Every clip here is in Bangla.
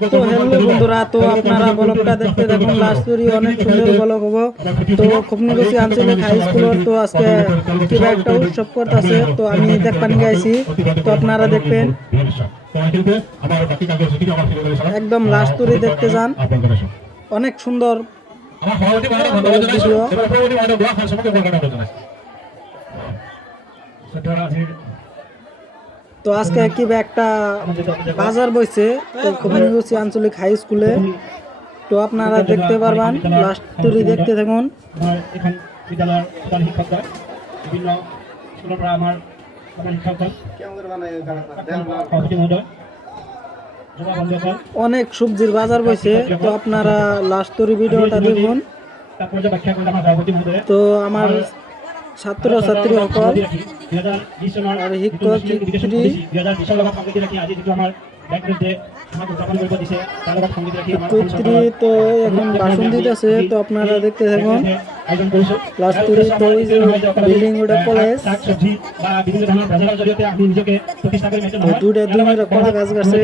তো হ্যালো বন্ধুরা, তো আপনারা ব্লগটা দেখতে দেখুন লাস্ট স্টোরি অনেক সুন্দর ব্লগ হবো। তো খুবনিগছি আঞ্চলিক হাই স্কুলের তো আজকে কিবা একটা উৎসব করতেছে, তো আমি দেখপানি গাইছি, তো আপনারা দেখবেন একদম লাস্ট স্টোরি দেখতে যান, অনেক সুন্দর ভিডিও। তো আজকে কিবা একটা বাজার বইছে তো খুবনিগছি আঞ্চলিক হাই স্কুলে, তো আপনারা দেখতে পারবেন লাস্ট স্টোরি দেখতে থাকুন। বিদ্যালয়ের প্রধান শিক্ষকরা বিভিন্ন স্কুলের পৰা আমাৰ প্রধান শিক্ষকগণ অনেক সবজির বাজার বইছে, তো আপনারা লাস্ট স্টোরি ভিডিওটা দেখুন। তো আমার ছাত্র ছাত্রী সকল আর শিক্ষক শিক্ষয়িত্রী তো এখন ভাষণ দিতেছে, তো আপনারা দেখতে থাকুন লাস্ট স্টোরি। তো এই যে বিল্ডিং ওটা কলেজ, দুটা কলা গাছ গাছে,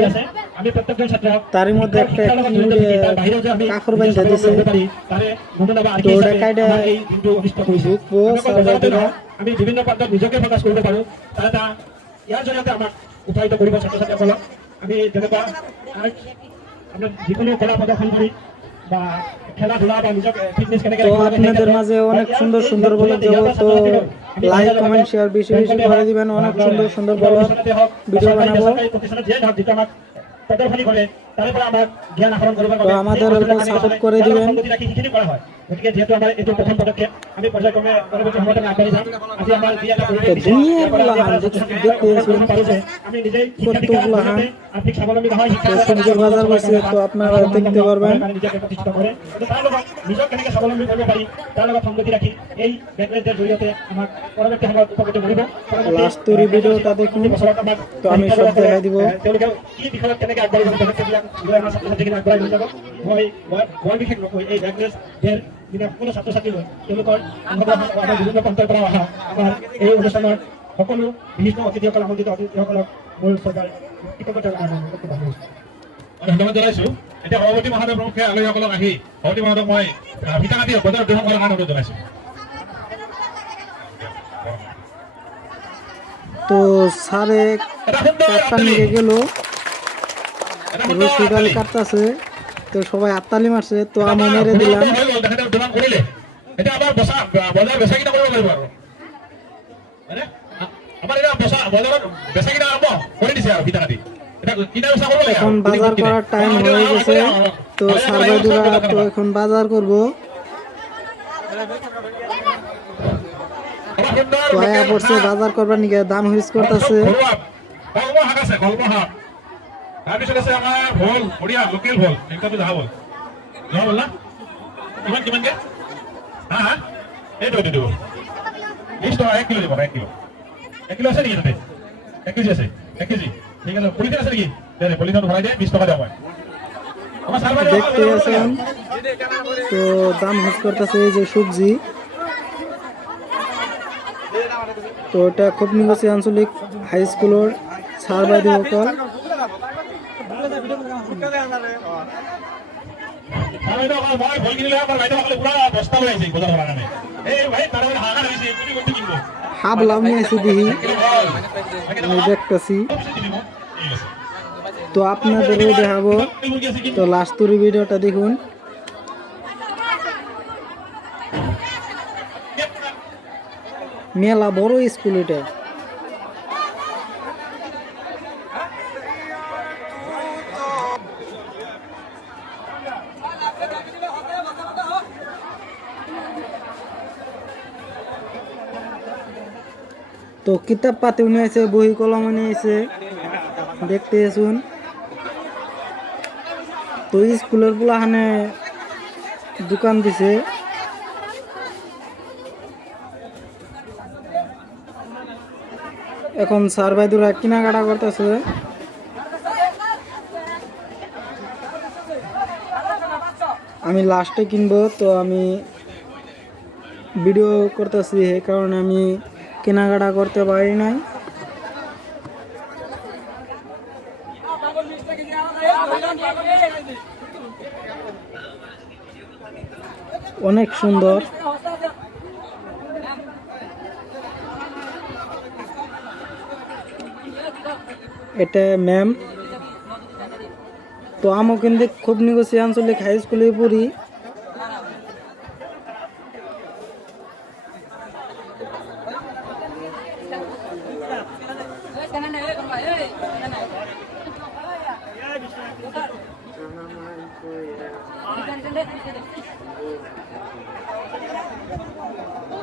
তার মধ্যে একটা কাকর বান্ধা দিছে, তো ওটা কাইটা ঢুকবো। আমি বিভিন্ন পর্যায়ে নিজকে প্রকাশ করতে পাৰো, তারা ইয়াৰ জৰিয়তে আমাক উৎসাহিত কৰিব ছাত্ৰছাত্ৰীসকলক। আমি যেনেকুৱা আমরা যিকোনো কলা প্রদর্শন করি বা খেলাধুলা বা নিজক ফিটনেস কেনেকৈ তো আপনাদের মাঝে অনেক সুন্দর সুন্দর ব্লগ যাব, তো লাইক কমেন্ট শেয়ার বেশি বেশি করে দিবেন, অনেক সুন্দর সুন্দর ব্লগ ভিডিও বানাবো। প্রদর্শনী করে তারপরে আমরা জ্ঞান আহরণ করব, তো আমাদের অল্প সাপোর্ট করে দিবেন। করা হয়, গতিকে যেহেতু আমার এই প্রথম পদক্ষেপ, আমি পর্যায়ক্রমে পরবর্তী সময়টা আগবাড়ি যাম। আজি আমার আমি নিজেই আর্থিক স্বাবলম্বী হয় সবজির বাজার বসে, তো আপনারা দেখতে পারবেন নিজেকে প্রতিষ্ঠিত করে তার লগত নিজক কেনেকৈ স্বাবলম্বী কৰিব পাৰি তাৰ লগত সংগতি ৰাখি এই ব্যাকগ্ৰাউণ্ডৰ জৰিয়তে আমাক পৰৱৰ্তী সময়ত উপকৃত কৰিব। লাস্ট স্টোরি ভিডিওটা দেখুন, তো আমি সব দেখাই দিব তেওঁলোকে কি বিষয়ত কেনেকৈ আগবাঢ়ি যাব, পদক্ষেপবিলাক লৈ আমাৰ ছাত্ৰ-ছাত্ৰীখিনি আগবাঢ়ি লৈ যাব। মই বিশেষ নকয়, এই ব্যাকগ্ৰাউণ্ডৰ কোনো ছাত্ৰ-ছাত্ৰী লৈ তেওঁলোকৰ বিভিন্ন প্ৰান্তৰ পৰা অহা আমাৰ এই অনুষ্ঠানৰ সকলো বিশিষ্ট অতিথিসকল, আমন্ত্ৰিত অতিথিসকলক মোৰ চৰকাৰ কৃতজ্ঞতা ধন্যবাদ জনাইছোঁ। এতিয়া সভাপতি মহোদয় প্ৰমুখ্যে আলহীসকলক আহি সভাপতি মহোদয়ক মই ফিতা কাটি বজাৰ উদ্বোধন কৰাৰ কাৰণে অনুৰোধ জনাইছোঁ। তো স্যারে কাটটা নিয়ে গেল, রশিদাল কাটতেছে, তো সবাই হাততালি মারছে, তো আমি মেরে দিলাম। এটা আবার বজার বেচা কিনা কৰিব পাৰিব আৰু আমাৰ এটা বজাৰত বেচা কিনা আৰম্ভ কৰি দিছে আৰু ফিতা কাটি এখন বাজার করার টাইম হয়ে গেছে, তো সার্ভাইডুরা তো এখন বাজার করব। কয়া পড়ছে বাজার করবার নিকে দাম হুইস করতেছে। তাৰপিছত আছে আমাৰ ভোল, বঢ়িয়া লোকেল ভোল, একদম যাহা ভোল না কিমান কিমানকে হা এইটো 20 টকা 1 কিলো দিব, 1 কিলো আছে নেকি তাতে? 1 কেজি আছে, 1 কেজি ঠিক আছে। পলিথিন আছে নেকি? পলিথিন ভৰাই দিয়ে 20 টকা দেওয়া হয়। দেখতে আছেন তো দাম হুইস করতেছে এই যে সবজি, তো এটা খুবনিগছি আঞ্চলিক হাই স্কুলের সার্ভাইডি সকল। হাবলাম নিয়ে আসি দিহি, আমি দেখতেছি, তো আপনাদেরও দেখাবো। তো লাস্ট স্টোরি ভিডিওটা দেখুন। মেলা বড় স্কুল এটা, তো কিতাব পাতি নিয়ে আছে, বই কলম নিয়ে আছে, দেখতে আসুন। তো স্কুলের পোলাখানে দোকান দিছে, এখন স্যার ভাইদুরা কেনাকাটা করতেছে। আমি লাস্টে কিনবো, তো আমি ভিডিও করতেছি, এই কারণে আমি কেনাকাটা করতে পারি নাই। অনেক সুন্দর। এটা ম্যাম। তো আমি কিন্তু খুবনিগছি আঞ্চলিক হাই স্কুলে পড়ি।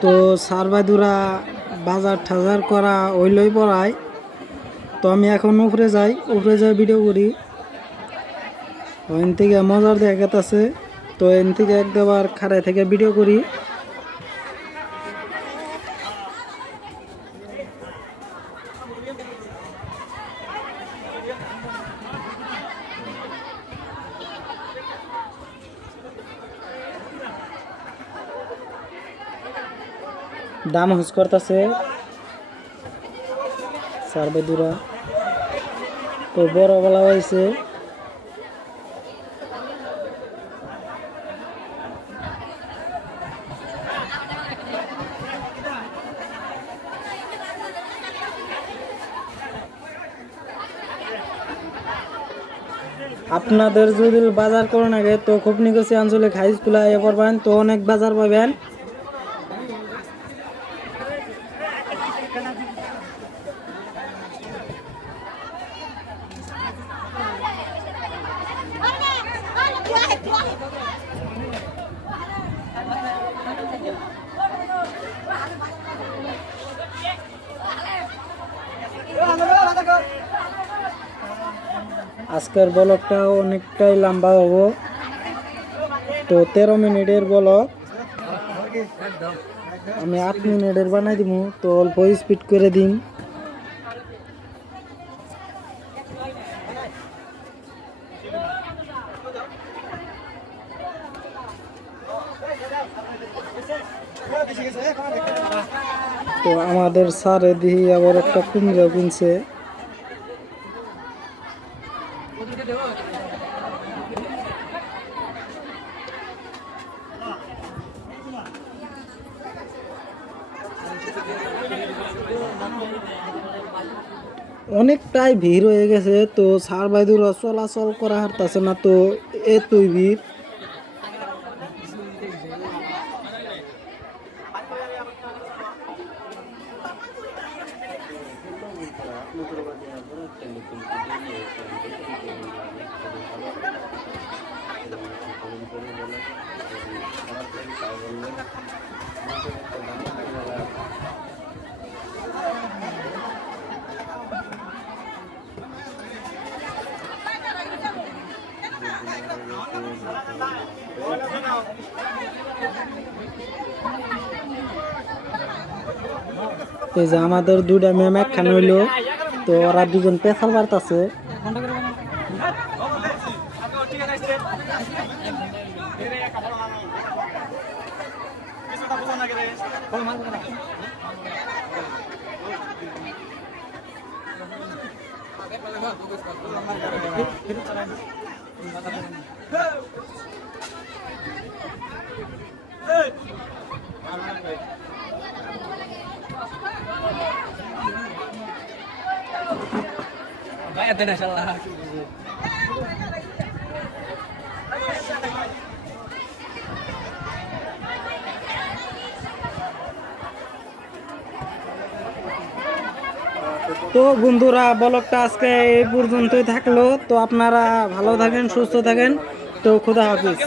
তো স্যার বাদুরা বাজার টাজার করা ওইলই পড়ায়। তো আমি এখন উপরে যাই ভিডিও করি। ওইন থেকে মজার জায়গা আছে, তো এন থেকে একবার খাড়ায় থেকে ভিডিও করি। দাম হুস করতেছে স্যার বাদুরা। তো বড় বলা হয়েছে। আপনাদের যদি বাজার করেন আগে তো খুবনিগছি আঞ্চলিক হাই স্কুলে আইয়া পড়বেন, তো অনেক বাজার পাবেন। আজকের ব্লগটা অনেকটাই লম্বা হবো, তো 13 মিনিটের ব্লগ। আমি 8 মিনিটের বানাই দিব, তো অল্প স্পিড করে দিন। তো আমাদের স্যারে দিয়ে আবার একটা কুমড়া কিনছে। অনেকটাই ভিড় হয়ে গেছে, তো স্যার বাইদুরা চলাচল করা হারতেছে না, তো এতই ভিড়। এই যে আমাদের দুইটা ম্যাম একখানে হইলো, তো ওরা দুজন পেছাল বাড়তাছে। তো বন্ধুরা ব্লগটা আজকে এই পর্যন্তই থাকলো। তো আপনারা ভালো থাকেন, সুস্থ থাকেন। তো খুদা হাফিজ।